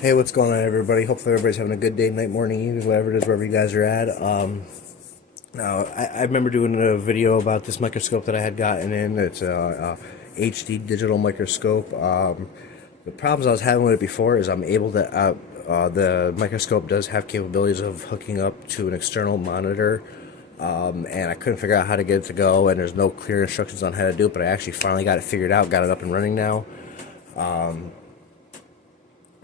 Hey, what's going on, everybody? Hopefully, everybody's having a good day, night, morning, evening, whatever it is, wherever you guys are at. Now, I remember doing a video about this microscope that I had gotten in. It's a HD digital microscope. The problems I was having with it before is I'm able to. The microscope does have capabilities of hooking up to an external monitor, and I couldn't figure out how to get it to go. And there's no clear instructions on how to do it. But I actually finally got it figured out, got it up and running now.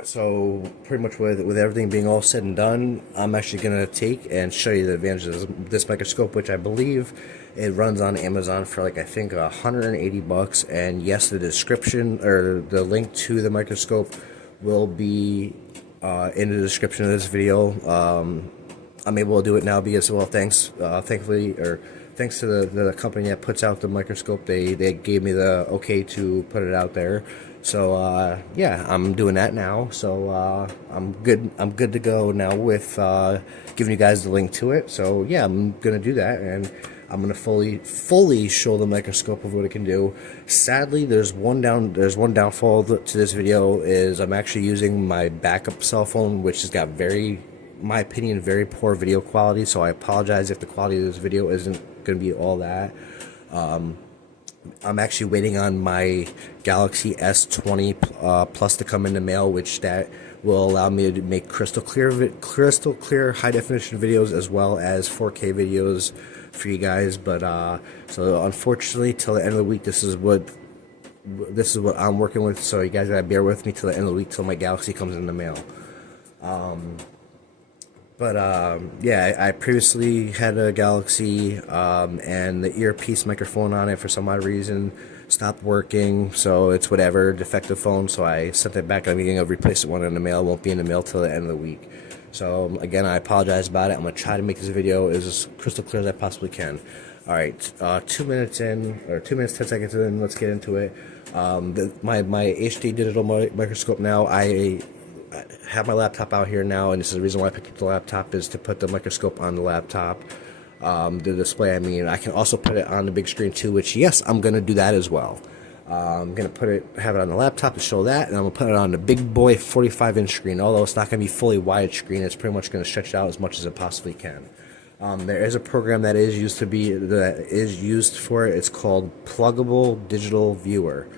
So pretty much with everything being all said and done, I'm actually going to take and show you the advantages of this microscope, which I believe it runs on Amazon for like I think $180. And yes, the description or the link to the microscope will be in the description of this video. I'm able to do it now because, well, thankfully, or thanks to the company that puts out the microscope, they gave me the okay to put it out there. So yeah, I'm doing that now. So I'm good. I'm good to go now with giving you guys the link to it. So yeah, I'm gonna do that, and I'm gonna fully show the microscope of what it can do. Sadly, there's one downfall to this video is I'm actually using my backup cell phone, which has got my opinion, very poor video quality. So I apologize if the quality of this video isn't going to be all that. I'm actually waiting on my Galaxy S20 Plus to come in the mail, which that will allow me to make crystal clear, high definition videos as well as 4K videos for you guys. But so unfortunately, till the end of the week, this is what I'm working with. So you guys gotta bear with me till the end of the week, till my Galaxy comes in the mail. But yeah, I previously had a Galaxy, and the earpiece microphone on it for some odd reason stopped working. So it's whatever, defective phone. So I sent it back. I'm getting a replacement one in the mail. It won't be in the mail till the end of the week. So again, I apologize about it. I'm gonna try to make this video as crystal clear as I possibly can. All right, 2 minutes in, or 2 minutes 10 seconds in. Let's get into it. My HD digital microscope now. I have my laptop out here now, and this is the reason why I picked up the laptop, is to put the microscope on the laptop. The display, I mean, I can also put it on the big screen too, which yes, I'm going to do that as well. I'm going to have it on the laptop to show that, and I'm going to put it on the big boy 45-inch screen. Although it's not going to be fully wide screen, it's pretty much going to stretch it out as much as it possibly can. There is a program that is used for it. It's called Pluggable Digital Viewer.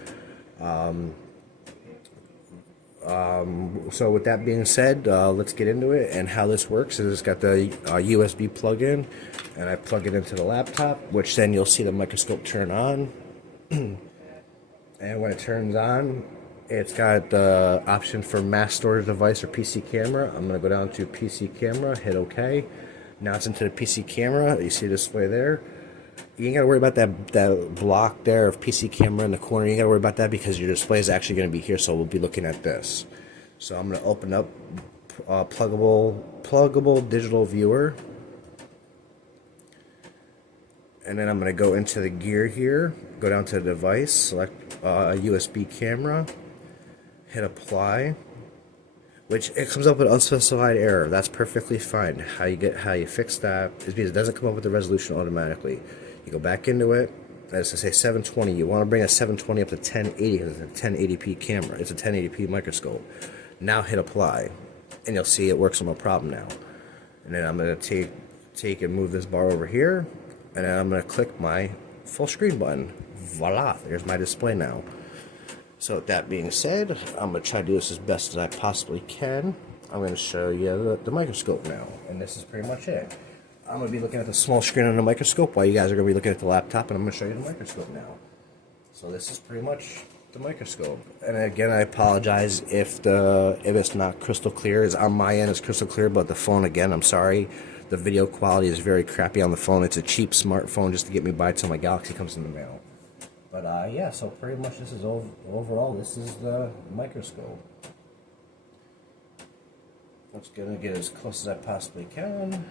So with that being said, let's get into it. And how this works is it's got the USB plug-in, and I plug it into the laptop, which then you'll see the microscope turn on. And when it turns on, it's got the option for mass storage device or PC camera. I'm going to go down to PC camera, hit OK. Now it's into the PC camera. You see the display there. You ain't got to worry about that block there of PC camera in the corner. You ain't got to worry about that because your display is actually going to be here, so we'll be looking at this. So I'm going to open up pluggable digital viewer. And then I'm going to go into the gear here, go down to the device, select USB camera, hit apply. Which it comes up with unspecified error. That's perfectly fine. How you fix that is because it doesn't come up with the resolution automatically. You go back into it, as I say 720. You want to bring a 720 up to 1080 because it's a 1080p camera. It's a 1080p microscope. Now hit apply, and you'll see it works no problem now. And then I'm going to take and move this bar over here, and then I'm going to click my full screen button. Voila! There's my display now. So with that being said, I'm going to try to do this as best as I possibly can. I'm going to show you the microscope now, and this is pretty much it. I'm going to be looking at the small screen on the microscope while you guys are going to be looking at the laptop, and I'm going to show you the microscope now. So this is pretty much the microscope. And again, I apologize if it's not crystal clear. It's on my end, it's crystal clear, but the phone, again, I'm sorry. The video quality is very crappy on the phone. It's a cheap smartphone just to get me by till my Galaxy comes in the mail. But yeah, so pretty much this is overall, this is the microscope. I'm just going to get as close as I possibly can.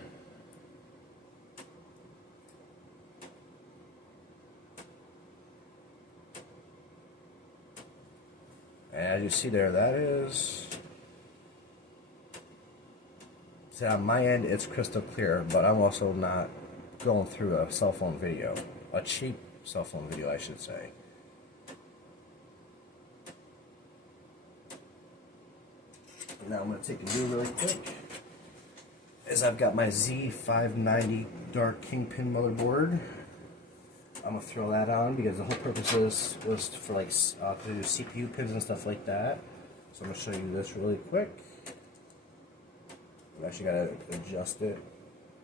And as you see there, that is... See, on my end, it's crystal clear, but I'm also not going through a cell phone video. A cheap cell phone video, I should say. Now I'm going to take a view really quick. As I've got my Z590 Dark Kingpin motherboard. I'm going to throw that on because the whole purpose was for like to do CPU pins and stuff like that. So I'm going to show you this really quick. I've actually got to adjust it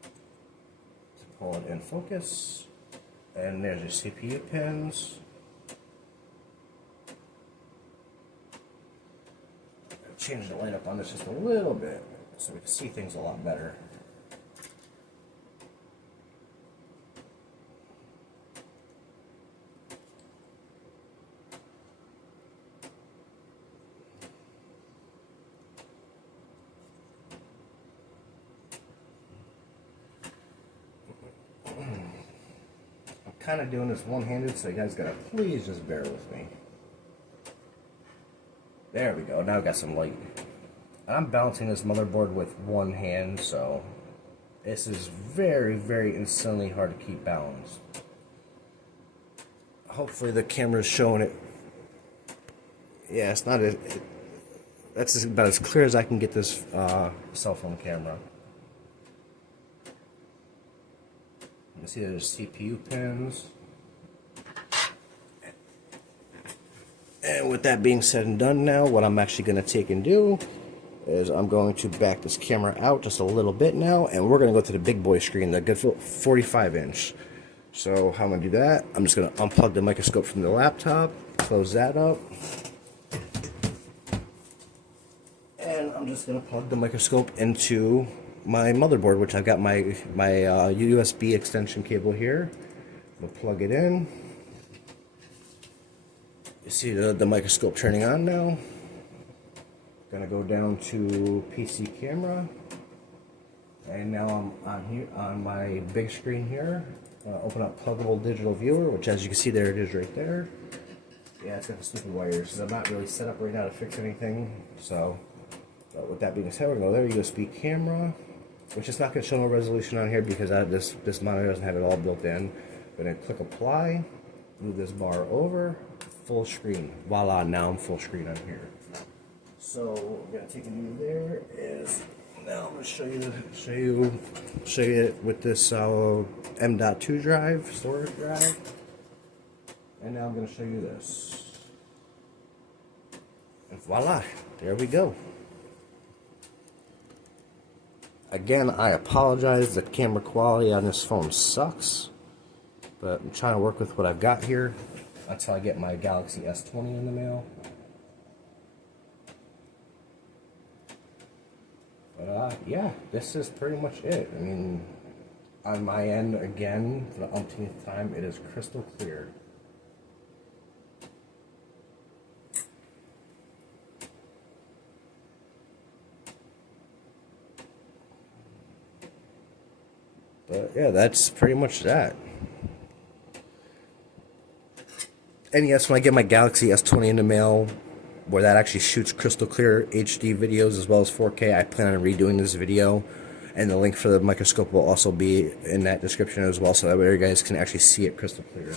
to pull it in focus. And there's your CPU pins. I'll change the light up on this just a little bit so we can see things a lot better. Kind of doing this one-handed, so you guys gotta please just bear with me. There we go. Now I've got some light. And I'm balancing this motherboard with one hand, so this is very, very insanely hard to keep balanced. Hopefully the camera's showing it. Yeah, it's not as... That's about as clear as I can get this cell phone camera. You see there's CPU pins. And with that being said and done now, what I'm actually going to take and do is I'm going to back this camera out just a little bit now, and we're going to go to the big boy screen, the good 45-inch. So how I'm going to do that, I'm just going to unplug the microscope from the laptop, close that up, and I'm just going to plug the microscope into my motherboard, which I've got my USB extension cable here. We'll plug it in. You see the microscope turning on now. Gonna go down to PC camera, and now I'm on here on my big screen here. Open up pluggable digital viewer, which, as you can see, there it is right there. Yeah, it's got the stupid wires. I'm not really set up right now to fix anything. So, but with that being said, we're gonna go there. USB camera. Which is not going to show no resolution on here because this monitor doesn't have it all built in. I'm going to click apply, move this bar over, full screen. Voila, now I'm full screen on here. So what we're going to take a view there is, now I'm going to show you it with this M.2 drive, storage drive. And now I'm going to show you this. And voila, there we go. Again, I apologize, the camera quality on this phone sucks, but I'm trying to work with what I've got here until I get my Galaxy S20 in the mail. But yeah, this is pretty much it. I mean, on my end, again, for the umpteenth time, it is crystal clear. But yeah, that's pretty much that. And yes, when I get my Galaxy S20 in the mail, where that actually shoots crystal clear HD videos as well as 4K, I plan on redoing this video. And the link for the microscope will also be in that description as well, so that way you guys can actually see it crystal clear.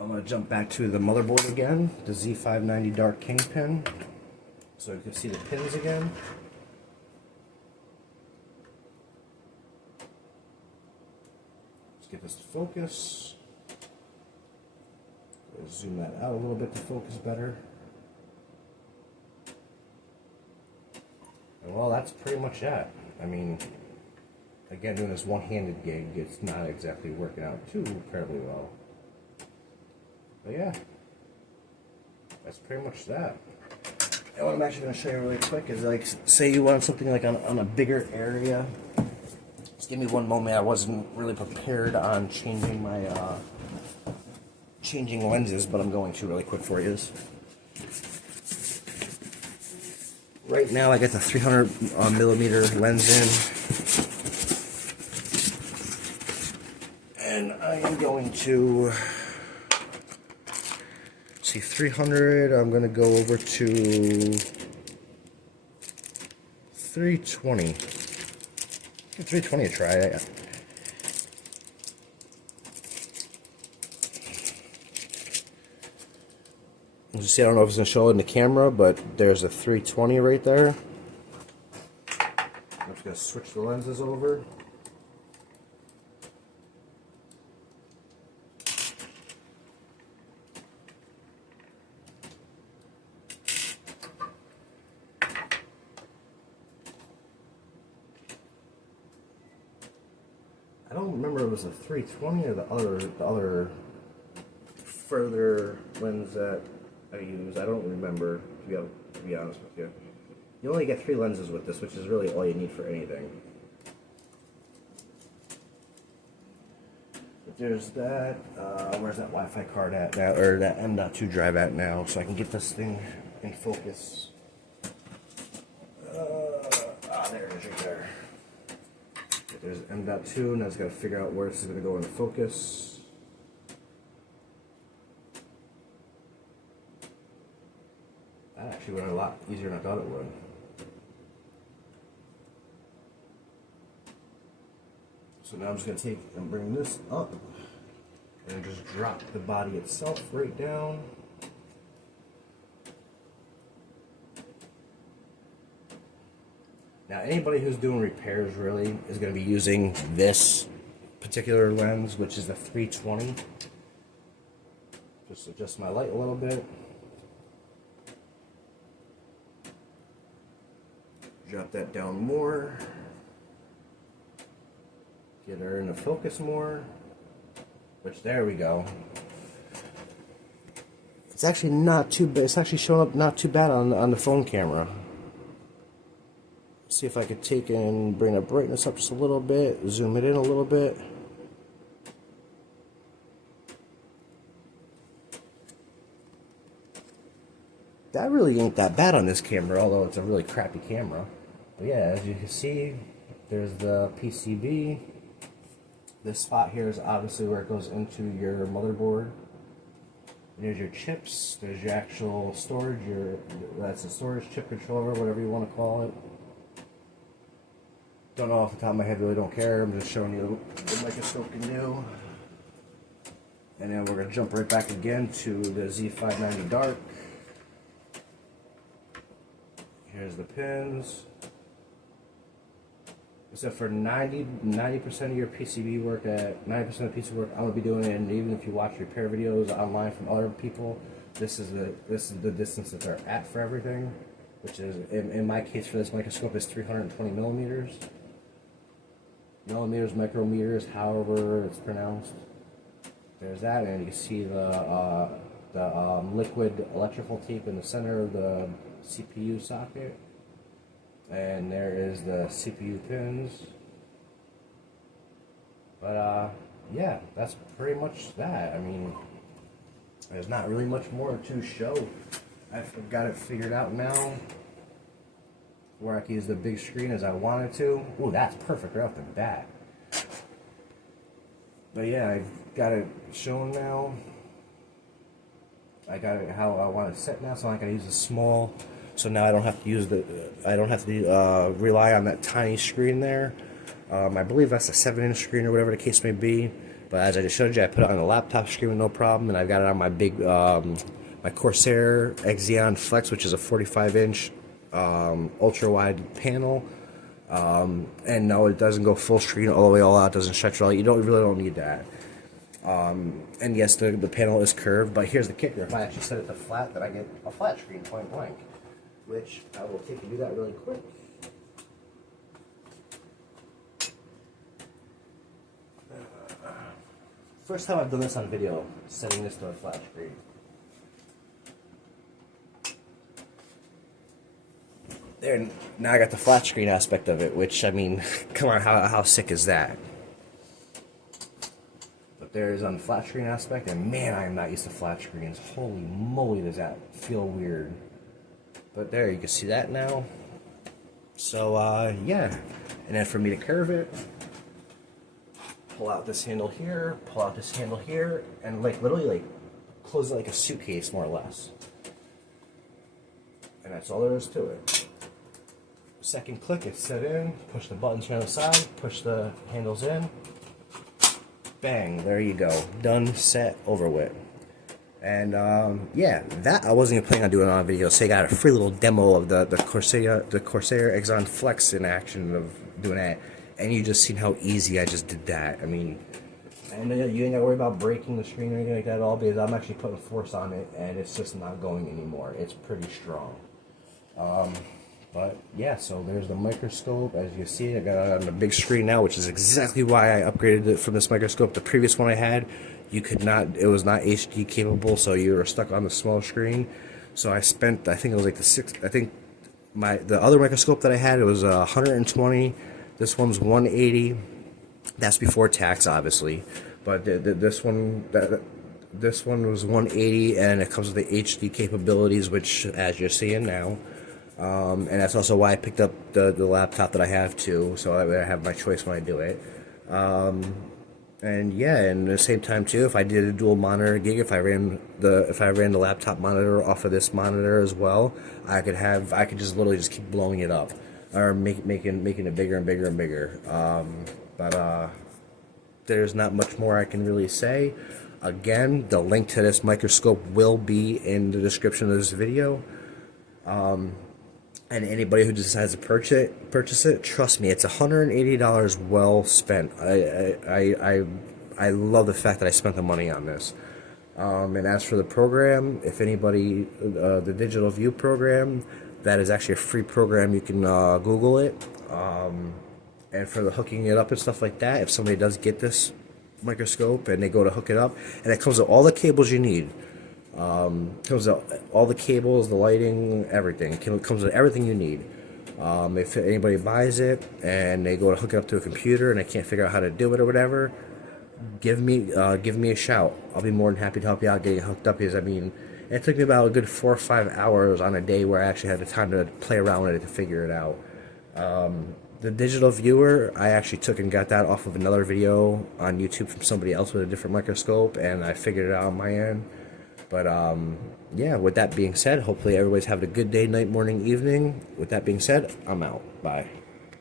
I'm going to jump back to the motherboard again, the Z590 Dark Kingpin, so you can see the pins again. Get this to focus. Zoom that out a little bit to focus better. And well, that's pretty much that. I mean, again, doing this one-handed gig, it's not exactly working out too incredibly well. But yeah, that's pretty much that. And what I'm actually going to show you really quick is, like, say you want something like on a bigger area. Just give me one moment. I wasn't really prepared on changing my changing lenses, but I'm going to really quick for you. Right now, I got the 300 millimeter lens in, and I am going to see 300. I'm going to go over to 320. 320 a try. As you see, I don't know if it's going to show it in the camera, but there's a 320 right there. I'm just going to switch the lenses over. I don't remember if it was the 320 or the other further lens that I use. I don't remember, to be honest with you. You only get 3 lenses with this, which is really all you need for anything. But there's that. Where's that Wi-Fi card at now, or that M.2 drive at now, so I can get this thing in focus. There it is right there. There's M.2, and I just got to figure out where this is going to go into focus. That actually went a lot easier than I thought it would. So now I'm just going to take and bring this up and just drop the body itself right down. Now anybody who's doing repairs really is going to be using this particular lens, which is the 320. Just adjust my light a little bit. Drop that down more. Get her into focus more. Which, there we go. It's actually not too bad. It's actually showing up not too bad on the phone camera. See if I could take and bring the brightness up just a little bit, zoom it in a little bit. That really ain't that bad on this camera, although it's a really crappy camera. But yeah, as you can see, there's the PCB. This spot here is obviously where it goes into your motherboard. There's your chips, there's your actual storage, that's a storage chip controller, whatever you want to call it. Don't know off the top of my head, really don't care. I'm just showing you what the microscope can do. And then we're going to jump right back again to the Z590 Dark. Here's the pins. Except for 90% of your PCB work, 90% of PCB work, I'm going to be doing it. And even if you watch repair videos online from other people, this is the distance that they're at for everything. Which is, in my case for this microscope, is 320 millimeters. Millimeters, micrometers, however it's pronounced. There's that, and you can see the liquid electrical tape in the center of the CPU socket. And there is the CPU pins. But yeah, that's pretty much that. I mean, there's not really much more to show. I've got it figured out now where I can use the big screen as I wanted to. Ooh, that's perfect right off the bat. But yeah, I've got it shown now. I got it how I want it set now, so I can use the small. So now I don't have to use rely on that tiny screen there. I believe that's a 7-inch screen or whatever the case may be. But as I just showed you, I put it on the laptop screen with no problem, and I've got it on my big, my Corsair Xeon Flex, which is a 45-inch ultra-wide panel. And no, it doesn't go full screen all the way all out. Doesn't stretch at all. You really don't need that. And yes, the panel is curved, but here's the kicker. If I actually set it to flat, then I get a flat screen point blank, which I will take and do that really quick. First time I've done this on video, setting this to a flat screen. There, now I got the flat screen aspect of it, which, I mean, come on, how sick is that? But there's on the flat screen aspect, and man, I am not used to flat screens. Holy moly, does that feel weird. But there, you can see that now. So, yeah. And then for me to curve it, pull out this handle here, pull out this handle here, and like literally like close it like a suitcase, more or less. And that's all there is to it. Second click, it's set in, push the buttons from the side, push the handles in, bang, there you go. Done, set, over with. And yeah, that I wasn't even planning on doing on video. So I got a free little demo of the Corsair Exxon Flex in action of doing that, and you just seen how easy I just did that. I mean, and you ain't gotta worry about breaking the screen or anything like that at all, because I'm actually putting force on it, and it's just not going anymore. It's pretty strong. But yeah, so there's the microscope. As you see, I got it on the big screen now, which is exactly why I upgraded it from this microscope. The previous one I had, you could not, it was not HD capable, so you were stuck on the small screen. So I spent, I think it was like the other microscope that I had, it was 120. This one's 180. That's before tax, obviously. But this one was 180, and it comes with the HD capabilities, which, as you're seeing now. And that's also why I picked up the laptop that I have too, so I have my choice when I do it. And yeah, and at the same time too, if I did a dual monitor gig, if I ran the laptop monitor off of this monitor as well, I could just literally just keep blowing it up, or making it bigger and bigger and bigger. But there's not much more I can really say. Again, the link to this microscope will be in the description of this video. And anybody who decides to purchase it, trust me, it's $180 well spent. I love the fact that I spent the money on this. And as for the program, if anybody, the Digital View program, that is actually a free program. You can Google it. And for the hooking it up and stuff like that, if somebody does get this microscope and they go to hook it up, and it comes with all the cables you need. Comes with all the cables, the lighting, everything. It comes with everything you need. If anybody buys it and they go to hook it up to a computer and they can't figure out how to do it or whatever, give me a shout. I'll be more than happy to help you out getting hooked up. Because I mean, it took me about a good 4 or 5 hours on a day where I actually had the time to play around with it to figure it out. The digital viewer, I actually took and got that off of another video on YouTube from somebody else with a different microscope, and I figured it out on my end. But yeah, with that being said, hopefully everybody's having a good day, night, morning, evening. With that being said, I'm out. Bye.